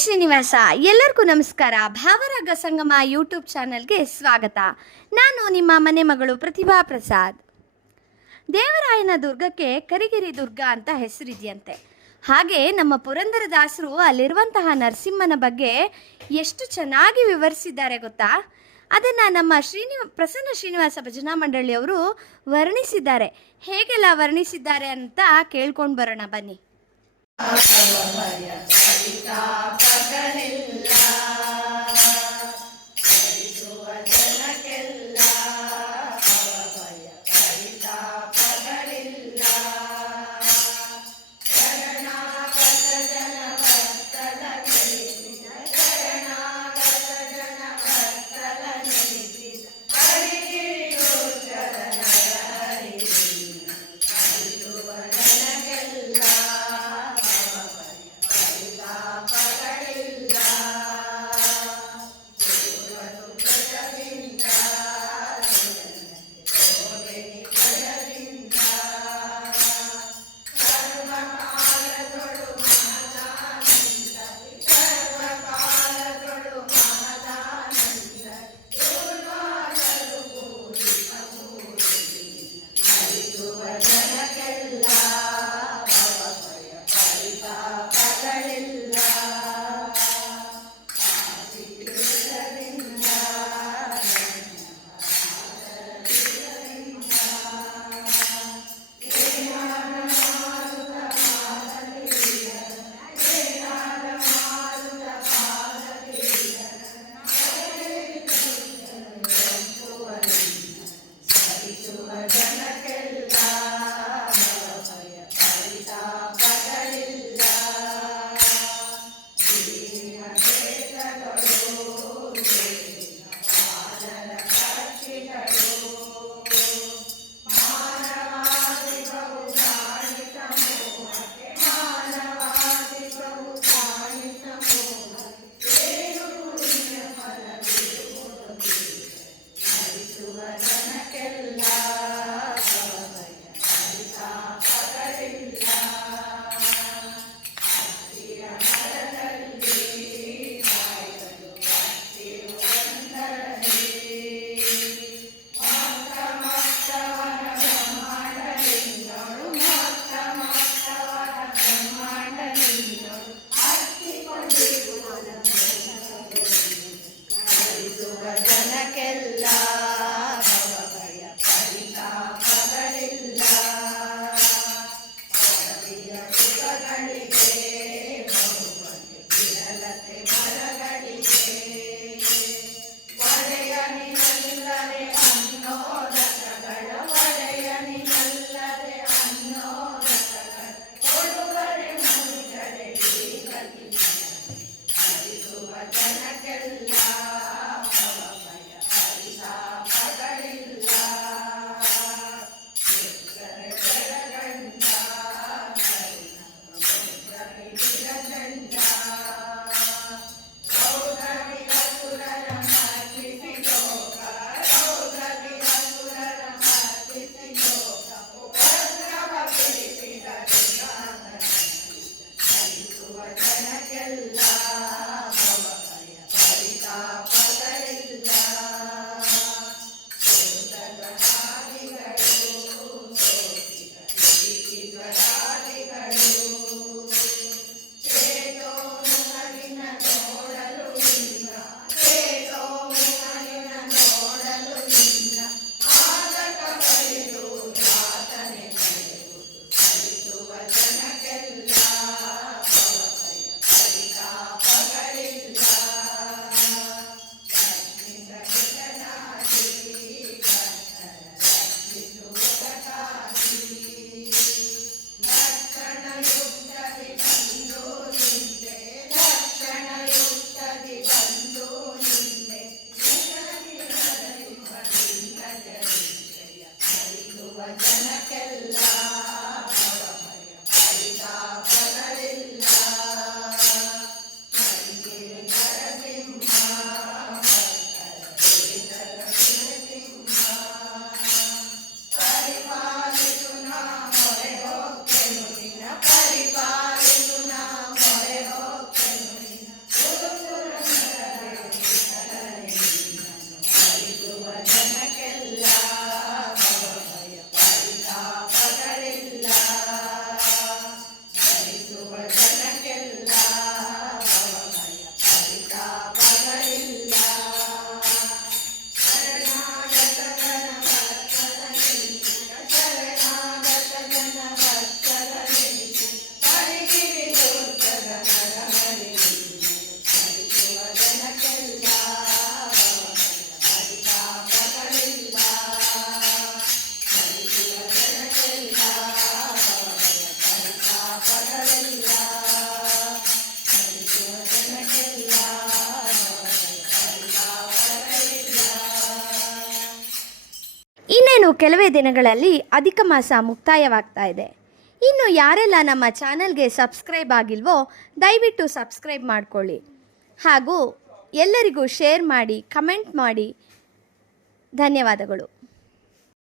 ಶ್ರೀನಿವಾಸ. ಎಲ್ಲರಿಗೂ ನಮಸ್ಕಾರ. ಭಾವರಾಗ ಸಂಗಮ ಯೂಟ್ಯೂಬ್ ಚಾನಲ್ಗೆ ಸ್ವಾಗತ. ನಾನು ನಿಮ್ಮ ಮನೆ ಮಗಳು ಪ್ರತಿಭಾ ಪ್ರಸಾದ್. ದೇವರಾಯನ ದುರ್ಗಕ್ಕೆ ಕರಿಗಿರಿ ದುರ್ಗ ಅಂತ ಹೆಸರಿದೆಯಂತೆ. ಹಾಗೆ ನಮ್ಮ ಪುರಂದರದಾಸರು ಅಲ್ಲಿರುವಂತಹ ನರಸಿಂಹನ ಬಗ್ಗೆ ಎಷ್ಟು ಚೆನ್ನಾಗಿ ವಿವರಿಸಿದ್ದಾರೆ ಗೊತ್ತಾ. ಅದನ್ನು ನಮ್ಮ ಪ್ರಸನ್ನ ಶ್ರೀನಿವಾಸ ಭಜನಾ ಮಂಡಳಿಯವರು ವರ್ಣಿಸಿದ್ದಾರೆ. ಹೇಗೆಲ್ಲ ವರ್ಣಿಸಿದ್ದಾರೆ ಅಂತ ಕೇಳ್ಕೊಂಡು ಬರೋಣ ಬನ್ನಿ. ಕೆಲವೇ ದಿನಗಳಲ್ಲಿ ಅಧಿಕ ಮಾಸ ಮುಕ್ತಾಯವಾಗ್ತಾ ಇದೆ. ಇನ್ನು ಯಾರೆಲ್ಲ ನಮ್ಮ ಚಾನಲ್ಗೆ ಸಬ್ಸ್ಕ್ರೈಬ್ ಆಗಿಲ್ವೋ ದಯವಿಟ್ಟು ಸಬ್ಸ್ಕ್ರೈಬ್ ಮಾಡಿಕೊಳ್ಳಿ ಹಾಗೂ ಎಲ್ಲರಿಗೂ ಶೇರ್ ಮಾಡಿ, ಕಮೆಂಟ್ ಮಾಡಿ. ಧನ್ಯವಾದಗಳು.